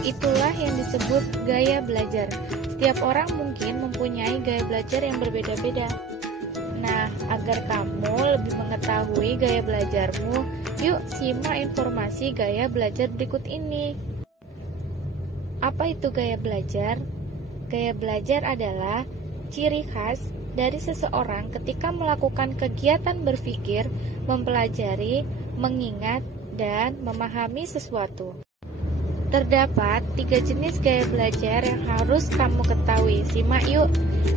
Itulah yang disebut gaya belajar. Setiap orang mungkin mempunyai gaya belajar yang berbeda-beda. Nah, agar kamu lebih mengetahui gaya belajarmu, yuk simak informasi gaya belajar berikut ini. Apa itu gaya belajar? Gaya belajar adalah ciri khas dari seseorang ketika melakukan kegiatan berpikir, mempelajari, mengingat, dan memahami sesuatu. Terdapat 3 jenis gaya belajar yang harus kamu ketahui. Simak yuk.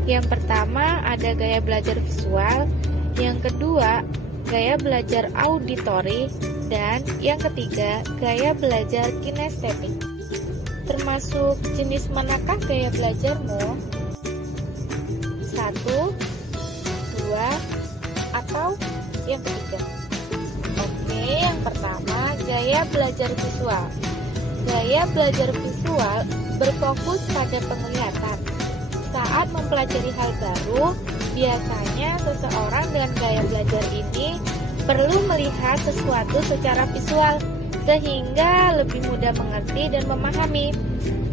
Yang pertama ada gaya belajar visual, yang kedua gaya belajar auditori, dan yang ketiga gaya belajar kinestetik. Termasuk jenis manakah gaya belajarmu? 1, 2, atau yang ketiga? Oke, yang pertama gaya belajar visual. Gaya belajar visual berfokus pada penglihatan. Saat mempelajari hal baru, biasanya seseorang dengan gaya belajar ini perlu melihat sesuatu secara visual, sehingga lebih mudah mengerti dan memahami.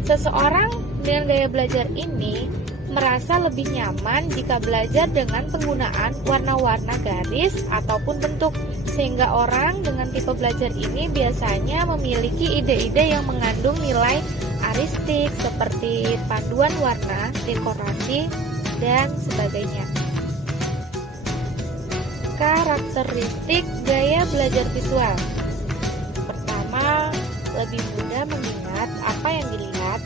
Seseorang dengan gaya belajar ini merasa lebih nyaman jika belajar dengan penggunaan warna-warna garis ataupun bentuk, sehingga orang dengan tipe belajar ini biasanya memiliki ide-ide yang mengandung nilai artistik seperti paduan warna, dekorasi, dan sebagainya. Karakteristik gaya belajar visual. Pertama, lebih mudah mengingat apa yang dilihat.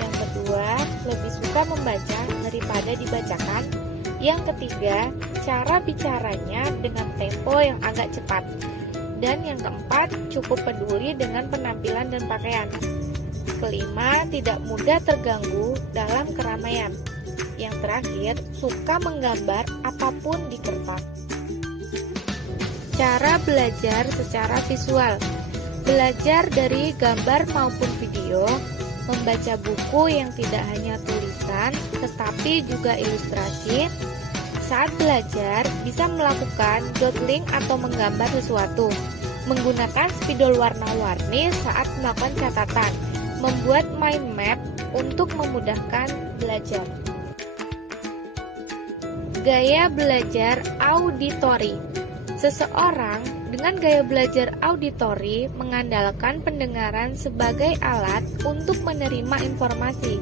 Yang kedua, lebih suka membaca daripada dibacakan. Yang ketiga, cara bicaranya dengan tempo yang agak cepat. Dan yang keempat, cukup peduli dengan penampilan dan pakaian. Kelima, tidak mudah terganggu dalam keramaian. Yang terakhir, suka menggambar apapun di kertas. Cara belajar secara visual. Belajar dari gambar maupun video, membaca buku yang tidak hanya tulisan, tetapi juga ilustrasi. Saat belajar, bisa melakukan doodling atau menggambar sesuatu, menggunakan spidol warna-warni saat melakukan catatan, membuat mind map untuk memudahkan belajar. Gaya belajar auditori. Seseorang dengan gaya belajar auditori mengandalkan pendengaran sebagai alat untuk menerima informasi.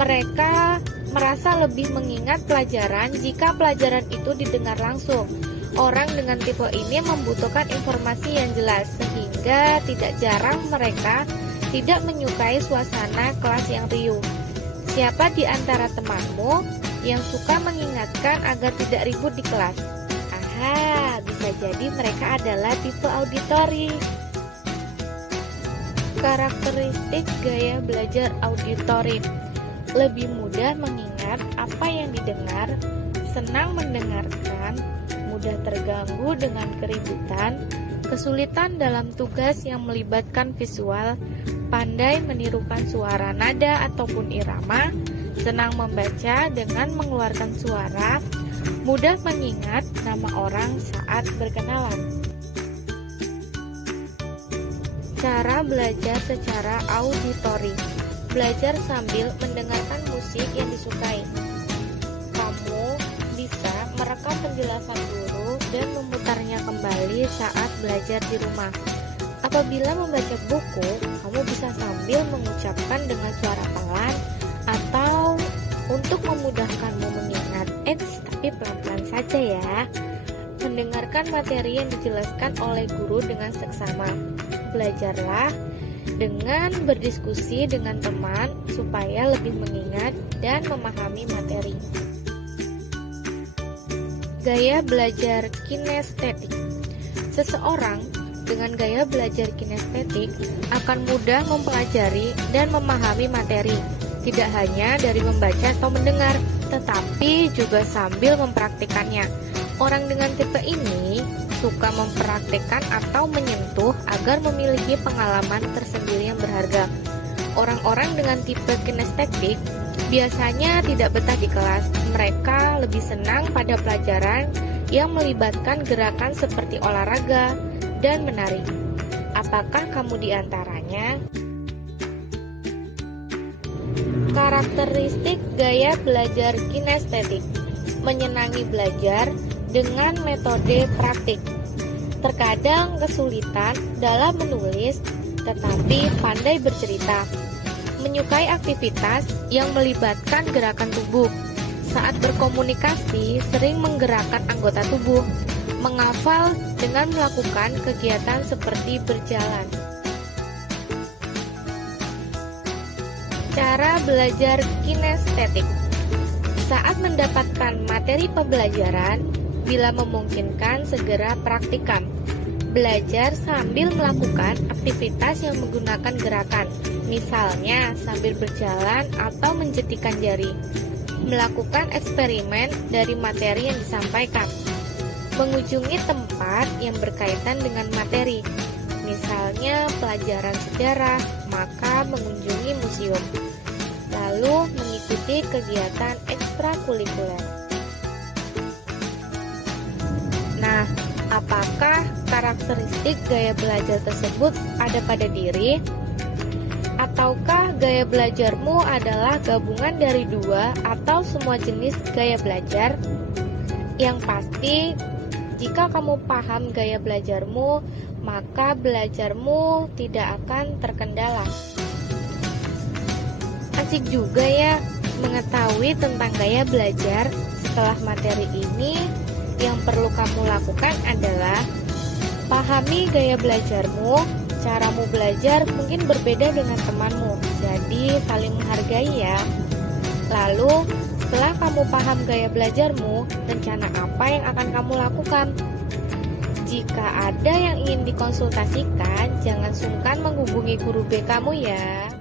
Mereka merasa lebih mengingat pelajaran jika pelajaran itu didengar langsung. Orang dengan tipe ini membutuhkan informasi yang jelas, sehingga tidak jarang mereka tidak menyukai suasana kelas yang riuh. Siapa di antara temanmu yang suka mengingatkan agar tidak ribut di kelas? Aha, bisa jadi mereka adalah tipe auditori. Karakteristik gaya belajar auditori. Lebih mudah mengingat apa yang didengar, senang mendengarkan, mudah terganggu dengan keributan, kesulitan dalam tugas yang melibatkan visual, pandai menirukan suara nada ataupun irama, senang membaca dengan mengeluarkan suara, mudah mengingat nama orang saat berkenalan. Cara belajar secara auditori. Belajar sambil mendengarkan musik yang disukai. Kamu bisa merekam penjelasan guru dan memutarnya kembali saat belajar di rumah. Apabila membaca buku, kamu bisa sambil mengucapkan dengan suara pelan atau untuk memudahkanmu mengingat. Tapi pelan-pelan saja ya. Mendengarkan materi yang dijelaskan oleh guru dengan seksama. Belajarlah dengan berdiskusi dengan teman supaya lebih mengingat dan memahami materi. Gaya belajar kinestetik. Seseorang dengan gaya belajar kinestetik akan mudah mempelajari dan memahami materi, tidak hanya dari membaca atau mendengar, tetapi juga sambil mempraktikannya. Orang dengan tipe ini suka mempraktikkan atau menyentuh agar memiliki pengalaman tersendiri yang berharga. Orang-orang dengan tipe kinestetik biasanya tidak betah di kelas. Mereka lebih senang pada pelajaran yang melibatkan gerakan seperti olahraga dan menari. Apakah kamu di antaranya? Karakteristik gaya belajar kinestetik: menyenangi belajar dengan metode praktik. Terkadang kesulitan dalam menulis, tetapi pandai bercerita. Menyukai aktivitas yang melibatkan gerakan tubuh. Saat berkomunikasi, sering menggerakkan anggota tubuh. Menghafal dengan melakukan kegiatan seperti berjalan. Cara belajar kinestetik: saat mendapatkan materi pembelajaran, bila memungkinkan segera praktikkan. Belajar sambil melakukan aktivitas yang menggunakan gerakan, misalnya sambil berjalan atau menjentikan jari. Melakukan eksperimen dari materi yang disampaikan. Mengunjungi tempat yang berkaitan dengan materi, misalnya pelajaran sejarah, maka mengunjungi museum. Lalu mengikuti kegiatan ekstrakurikuler. Nah, apakah karakteristik gaya belajar tersebut ada pada diri? Ataukah gaya belajarmu adalah gabungan dari dua atau semua jenis gaya belajar? Yang pasti, jika kamu paham gaya belajarmu, maka belajarmu tidak akan terkendala. Asik juga ya mengetahui tentang gaya belajar. Setelah materi ini, yang perlu kamu lakukan adalah pahami gaya belajarmu. Caramu belajar mungkin berbeda dengan temanmu, jadi saling menghargai ya. Lalu, setelah kamu paham gaya belajarmu, rencana apa yang akan kamu lakukan? Jika ada yang ingin dikonsultasikan, jangan sungkan menghubungi guru B kamu ya.